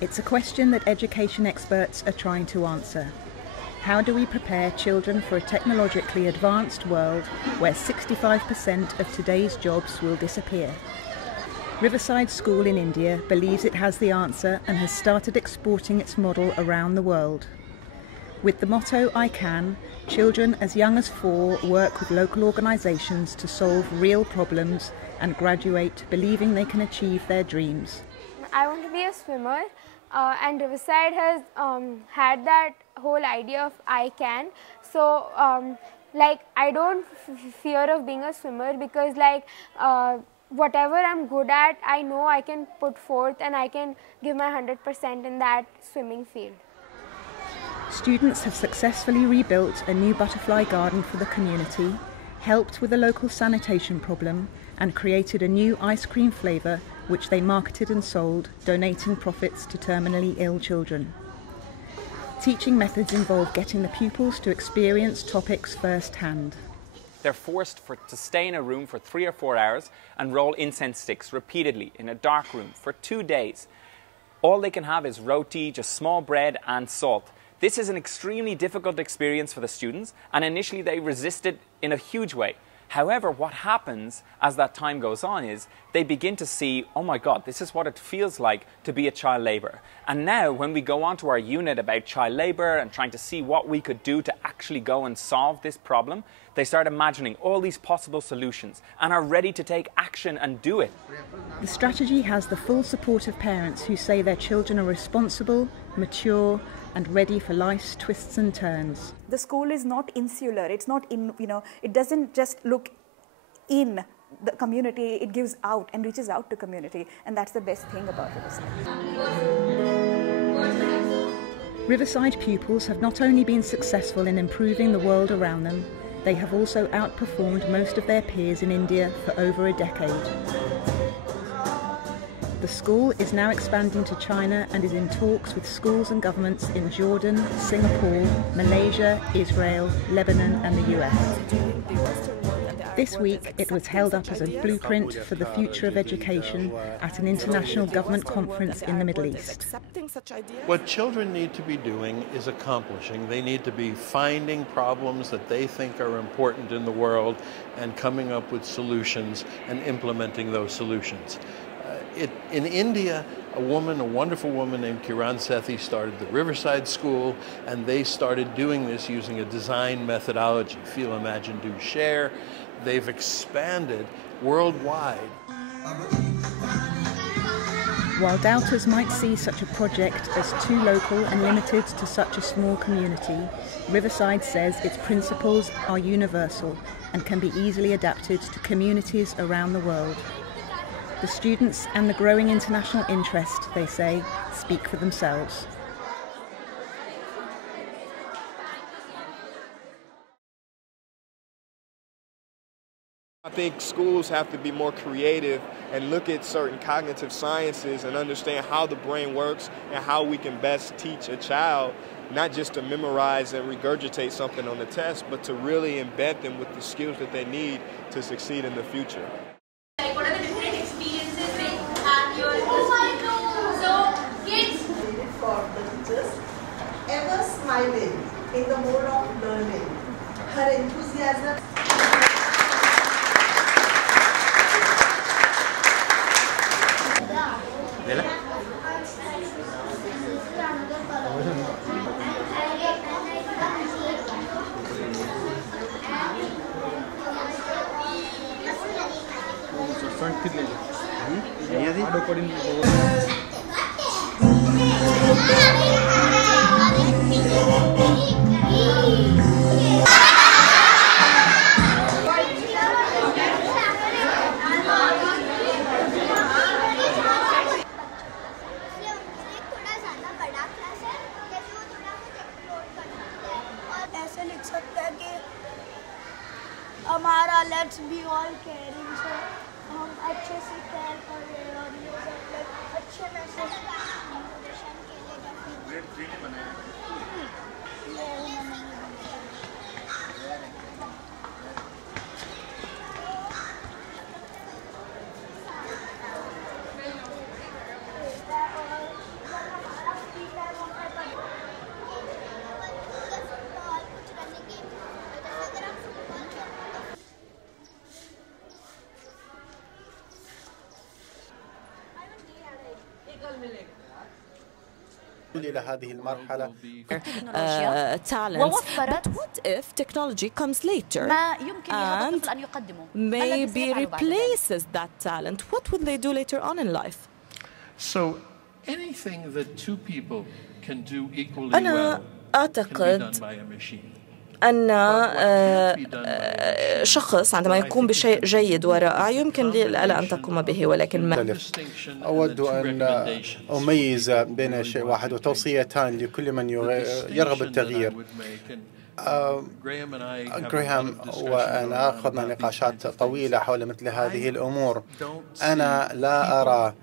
It's a question that education experts are trying to answer. How do we prepare children for a technologically advanced world where 65% of today's jobs will disappear? Riverside School in India believes it has the answer and has started exporting its model around the world. With the motto, "I can," children as young as 4 work with local organisations to solve real problems and graduate believing they can achieve their dreams. I want to be a swimmer, and Riverside has had that whole idea of "I can." So, I don't fear of being a swimmer because, whatever I'm good at, I know I can put forth and I can give my 100% in that swimming field. Students have successfully rebuilt a new butterfly garden for the community, helped with a local sanitation problem, and created a new ice cream flavour which they marketed and sold, donating profits to terminally ill children. Teaching methods involve getting the pupils to experience topics firsthand. They're forced to stay in a room for 3 or 4 hours and roll incense sticks repeatedly in a dark room for 2 days. All they can have is roti, just small bread and salt. This is an extremely difficult experience for the students, and initially they resist it in a huge way. However, what happens as that time goes on is they begin to see, oh my God, this is what it feels like to be a child labourer. And now when we go on to our unit about child labour and trying to see what we could do to actually go and solve this problem, they start imagining all these possible solutions and are ready to take action and do it. The strategy has the full support of parents who say their children are responsible, mature, and ready for life's twists and turns. The school is not insular. It's not it doesn't just look in the community, it gives out and reaches out to community, and that's the best thing about Riverside. Riverside pupils have not only been successful in improving the world around them, they have also outperformed most of their peers in India for over a decade. The school is now expanding to China and is in talks with schools and governments in Jordan, Singapore, Malaysia, Israel, Lebanon and the US. This week it was held up as a blueprint for the future of education at an international government conference in the Middle East. What children need to be doing is accomplishing. They need to be finding problems that they think are important in the world and coming up with solutions and implementing those solutions. In India, a wonderful woman named Kiran Sethi started the Riverside School, and they started doing this using a design methodology, feel, imagine, do, share. They've expanded worldwide. While doubters might see such a project as too local and limited to such a small community, Riverside says its principles are universal and can be easily adapted to communities around the world. The students and the growing international interest, they say, speak for themselves. I think schools have to be more creative and look at certain cognitive sciences and understand how the brain works and how we can best teach a child, not just to memorize and regurgitate something on the test, but to really embed them with the skills that they need to succeed in the future. What are the different experiences they have here? So, kids. For the teachers, ever smiling in the mode of learning. Her enthusiasm. हमारा let's be all caring से हम अच्छे से care कर रहे हैं और ये सब अच्छे मैसेज कम्युनिकेशन के लिए ग्रेड 3 ने बनाया ये उन्होंने बनाया talents. But what if technology comes later and maybe replaces that talent? What would they do later on in life? So anything that two people can do equally أنا well أعتقد can be done by a machine. أن شخص عندما يقوم بشيء جيد ورائع يمكن للآلة أن تقوم به، ولكن ما أود أن أميز بين شيء واحد وتوصيتان لكل من يرغب التغيير. غراهام وأنا أخذنا نقاشات طويلة حول مثل هذه الأمور. أنا لا أرى